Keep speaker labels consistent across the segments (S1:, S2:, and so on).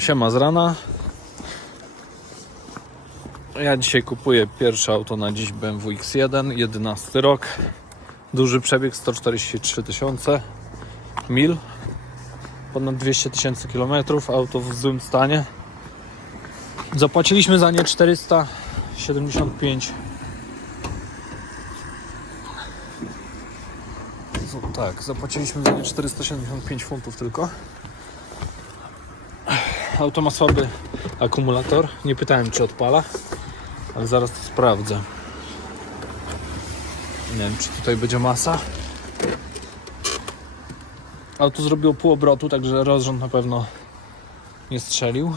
S1: Siema z rana. Ja dzisiaj kupuję pierwsze auto na dziś BMW X1, 11 rok. Duży przebieg 143 tysiące mil. Ponad 200 tysięcy kilometrów. Auto w złym stanie. Zapłaciliśmy za nie 475 Z- Tak, zapłaciliśmy za nie 475 funtów tylko. Auto ma słaby akumulator. Nie pytałem, czy odpala, ale zaraz to sprawdzę. Nie wiem, czy tutaj będzie masa. Auto zrobiło pół obrotu, także rozrząd na pewno nie strzelił.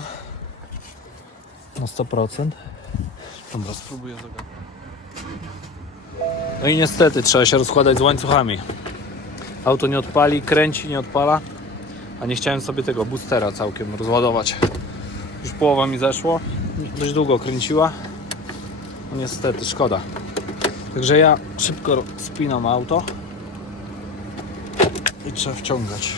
S1: Na 100%. Dobra, spróbuję zagadać. No i niestety trzeba się rozkładać z łańcuchami. Auto nie odpali, kręci, nie odpala. A nie chciałem sobie tego boostera całkiem rozładować. Już połowa mi zeszło. Dość długo kręciła. No niestety, szkoda. Także ja szybko spinam auto. I trzeba wciągać.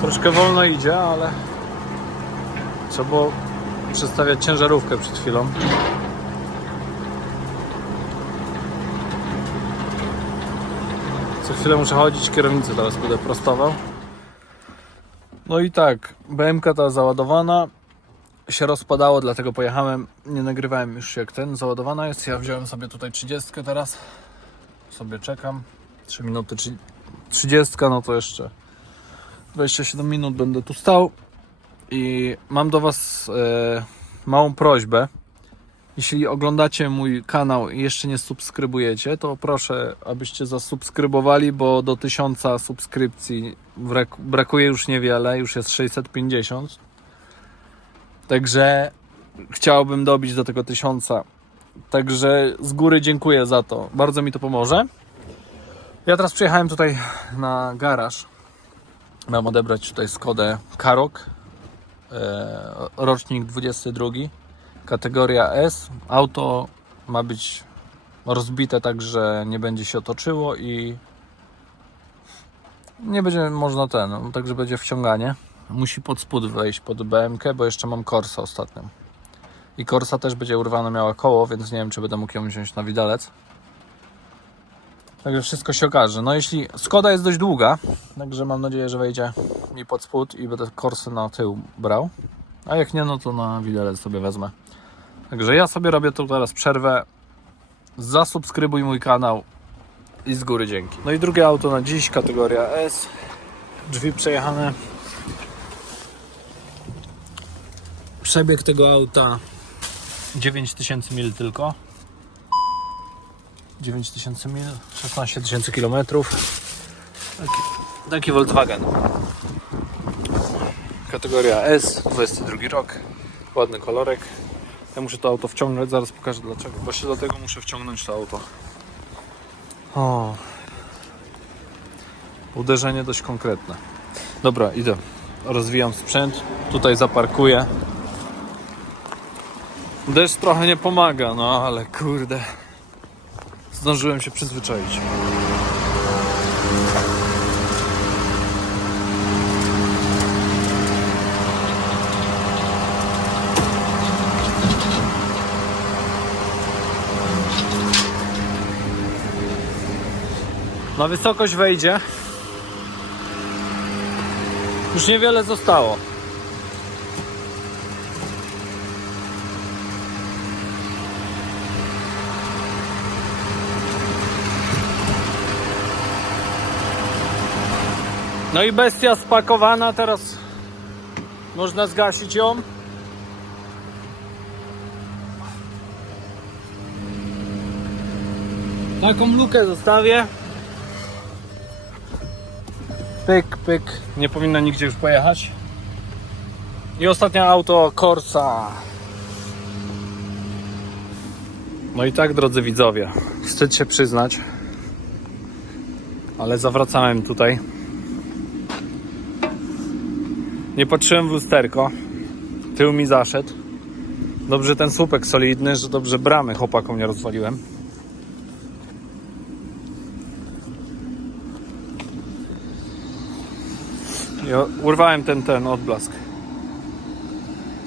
S1: Troszkę wolno idzie, ale Trzeba było przestawiać ciężarówkę przed chwilą. Co chwilę muszę chodzić, kierownicę teraz będę prostował. No i tak, BMK ta załadowana się rozpadało, dlatego pojechałem. Nie nagrywałem już jak ten, załadowana jest. Ja wziąłem sobie tutaj 30 teraz. Sobie czekam. 3 minuty, trzy- 30, no to jeszcze 27 minut będę tu stał. I mam do Was e, małą prośbę. Jeśli oglądacie mój kanał i jeszcze nie subskrybujecie, to proszę, abyście zasubskrybowali, bo do 1000 subskrypcji brak, brakuje już niewiele, już jest 650. Także chciałbym dobić do tego 1000. Także z góry dziękuję za to. Bardzo mi to pomoże. Ja teraz przyjechałem tutaj na garaż. Mam odebrać tutaj Skodę Karok rocznik 22, kategoria S. Auto ma być rozbite tak, że nie będzie się otoczyło i nie będzie można ten, no, także będzie wciąganie. Musi pod spód wejść pod BMK, bo jeszcze mam Corsa ostatnią. I Corsa też będzie urwana miała koło, więc nie wiem, czy będę mógł ją wziąć na widelec. Także wszystko się okaże. No jeśli Skoda jest dość długa, także mam nadzieję, że wejdzie mi pod spód i będę korsy na tył brał. A jak nie, no to na widelec sobie wezmę. Także ja sobie robię tu teraz przerwę. Zasubskrybuj mój kanał i z góry dzięki. No i drugie auto na dziś, kategoria S. Drzwi przejechane. Przebieg tego auta 9000 mil tylko. 9000 mil, 16 tysięcy kilometrów. Taki, taki Volkswagen. Kategoria S, 22 rok. Ładny kolorek. Ja muszę to auto wciągnąć, zaraz pokażę dlaczego. Właśnie dlatego muszę wciągnąć to auto. O. Uderzenie dość konkretne. Dobra, idę. Rozwijam sprzęt. Tutaj zaparkuję. Deszcz trochę nie pomaga, no ale kurde. Zdążyłem się przyzwyczaić. Na wysokość wejdzie. Już niewiele zostało. No i bestia spakowana, teraz można zgasić ją. Taką lukę zostawię. Pyk, pyk. Nie powinna nigdzie już pojechać. I ostatnie auto Corsa. No i tak, drodzy widzowie, wstyd się przyznać, ale zawracałem tutaj. Nie patrzyłem w lusterko. Tył mi zaszedł. Dobrze ten słupek solidny, że dobrze bramy chłopakom nie rozwaliłem. Ja urwałem ten, ten odblask.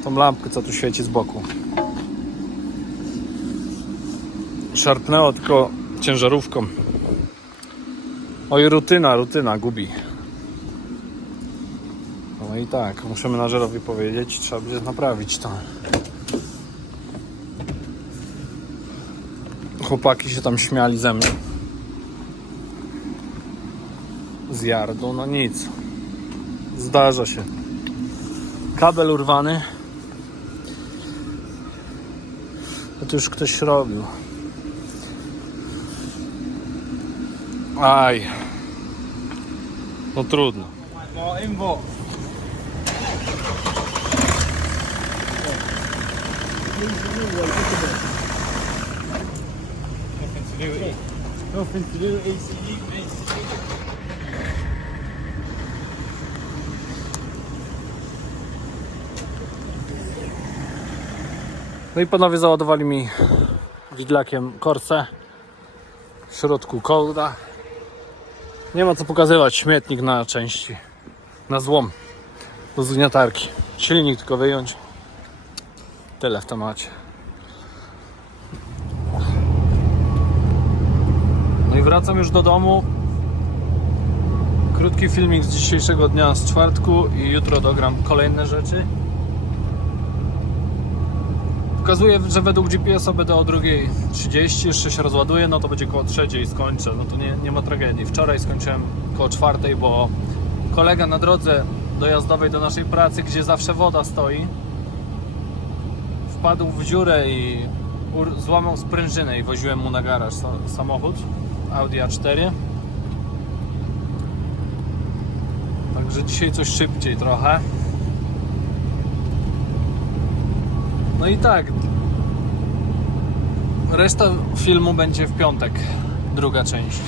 S1: Tą lampkę, co tu świeci z boku. Szarpnęło tylko ciężarówką. Oj, rutyna, rutyna, gubi. No i tak, muszę menażerowi powiedzieć, trzeba będzie naprawić to. Chłopaki się tam śmiali ze mnie. Z jardu, no nic. Zdarza się. Kabel urwany. To już ktoś robił. Aj. No trudno.
S2: No, info. Nothing to do, ACD,
S1: No i panowie załadowali mi widlakiem korsę. W środku kołda. Nie ma co pokazywać, śmietnik na części. Na złom. Do zgniatarki. Silnik tylko wyjąć. Tyle w temacie. No i wracam już do domu. Krótki filmik z dzisiejszego dnia z czwartku i jutro dogram kolejne rzeczy. Pokazuje, że według GPS-a będę o 2.30, jeszcze się rozładuje, no to będzie koło 3.00 i skończę. No to nie, nie ma tragedii. Wczoraj skończyłem koło 4.00, bo kolega na drodze dojazdowej do naszej pracy, gdzie zawsze woda stoi, wpadł w dziurę i złamał sprężynę i woziłem mu na garaż sa- samochód Audi A4. Także dzisiaj coś szybciej trochę. No i tak. Reszta filmu będzie w piątek, druga część.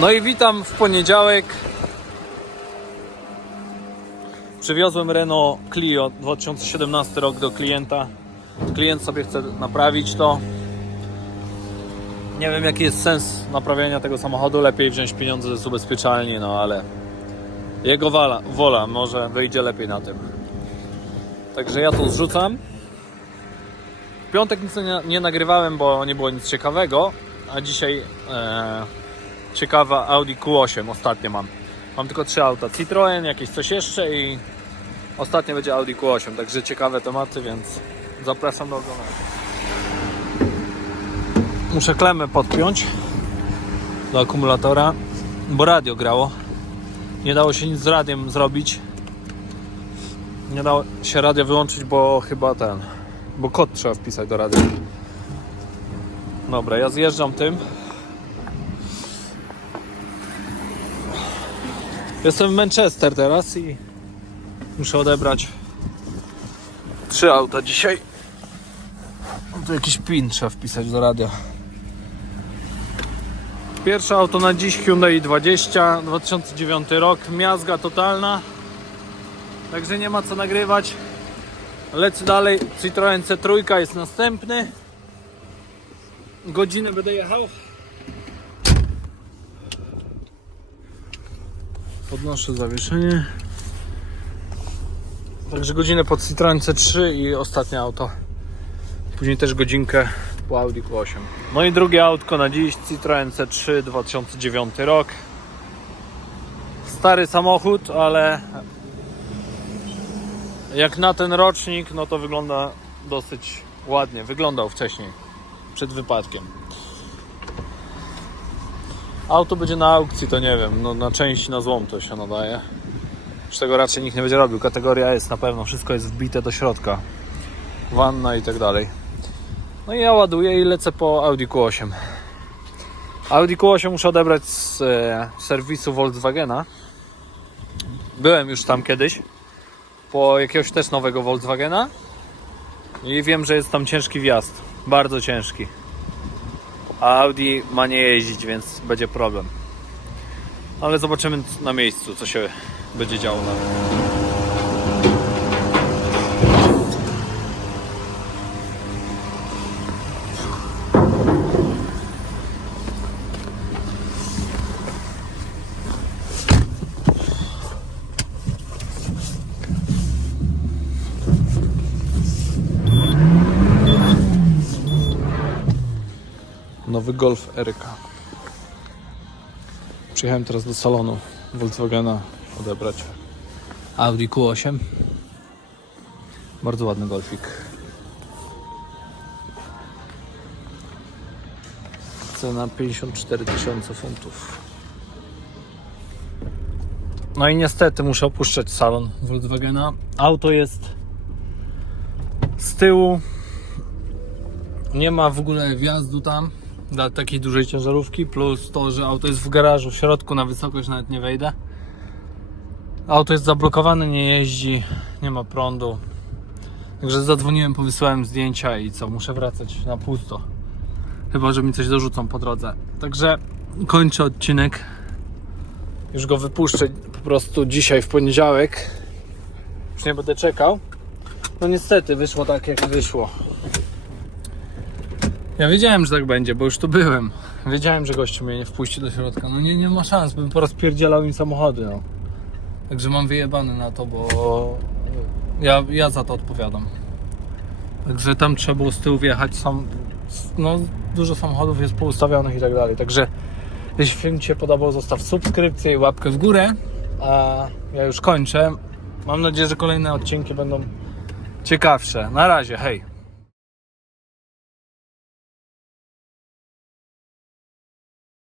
S1: No i witam w poniedziałek. Przywiozłem Renault Clio 2017 rok do klienta. Klient sobie chce naprawić to. Nie wiem jaki jest sens naprawiania tego samochodu. Lepiej wziąć pieniądze z ubezpieczalni, no ale jego wola, wola może wyjdzie lepiej na tym. Także ja to zrzucam. W piątek nic nie, nie nagrywałem, bo nie było nic ciekawego, a dzisiaj e, ciekawa Audi Q8 ostatnio mam. Mam tylko trzy auta, Citroen, jakieś coś jeszcze i ostatnio będzie Audi Q8, także ciekawe tematy, więc zapraszam do oglądania. Muszę klemę podpiąć do akumulatora, bo radio grało. Nie dało się nic z radiem zrobić. Nie dało się radia wyłączyć, bo chyba ten. Bo kod trzeba wpisać do radia. Dobra, ja zjeżdżam tym. Jestem w Manchester teraz i muszę odebrać trzy auta dzisiaj. Tu jakiś pin trzeba wpisać do radia. Pierwsze auto na dziś Hyundai 20 2009 rok, miazga totalna. Także nie ma co nagrywać. Lecę dalej. Citroen C3 jest następny. Godzinę będę jechał. Podnoszę zawieszenie. Także godzinę pod Citroen C3 i ostatnie auto. Później też godzinkę po Audi Q8. No i drugie autko na dziś Citroen C3 2009 rok. Stary samochód, ale jak na ten rocznik, no to wygląda dosyć ładnie. Wyglądał wcześniej, przed wypadkiem. Auto będzie na aukcji, to nie wiem, no na części na złom to się nadaje. Z tego raczej nikt nie będzie robił. Kategoria jest na pewno, wszystko jest wbite do środka. Wanna i tak dalej. No i ja ładuję i lecę po Audi Q8. Audi Q8 muszę odebrać z e, serwisu Volkswagena. Byłem już tam kiedyś po jakiegoś też nowego Volkswagena i wiem, że jest tam ciężki wjazd, bardzo ciężki. A Audi ma nie jeździć, więc będzie problem. Ale zobaczymy na miejscu, co się będzie działo. Nowy Golf Eryka. Przyjechałem teraz do salonu Volkswagena odebrać Audi Q8. Bardzo ładny golfik. Cena 54 tysiące funtów. No i niestety muszę opuszczać salon Volkswagena. Auto jest z tyłu. Nie ma w ogóle wjazdu tam dla takiej dużej ciężarówki. Plus to, że auto jest w garażu w środku, na wysokość nawet nie wejdę. Auto jest zablokowane, nie jeździ, nie ma prądu. Także zadzwoniłem, powysyłałem zdjęcia i co, muszę wracać na pusto. Chyba, że mi coś dorzucą po drodze. Także kończę odcinek. Już go wypuszczę po prostu dzisiaj w poniedziałek. Już nie będę czekał. No niestety wyszło tak jak wyszło. Ja wiedziałem, że tak będzie, bo już tu byłem. Wiedziałem, że gościu mnie nie wpuści do środka. No nie, nie ma szans, bym porozpierdzielał im samochody. No. Także mam wyjebane na to, bo ja, ja za to odpowiadam. Także tam trzeba było z tyłu wjechać. Sam, no, dużo samochodów jest poustawionych i tak dalej. Także jeśli film Ci się podobał, zostaw subskrypcję i łapkę w górę. A ja już kończę. Mam nadzieję, że kolejne odcinki będą ciekawsze. Na razie, hej!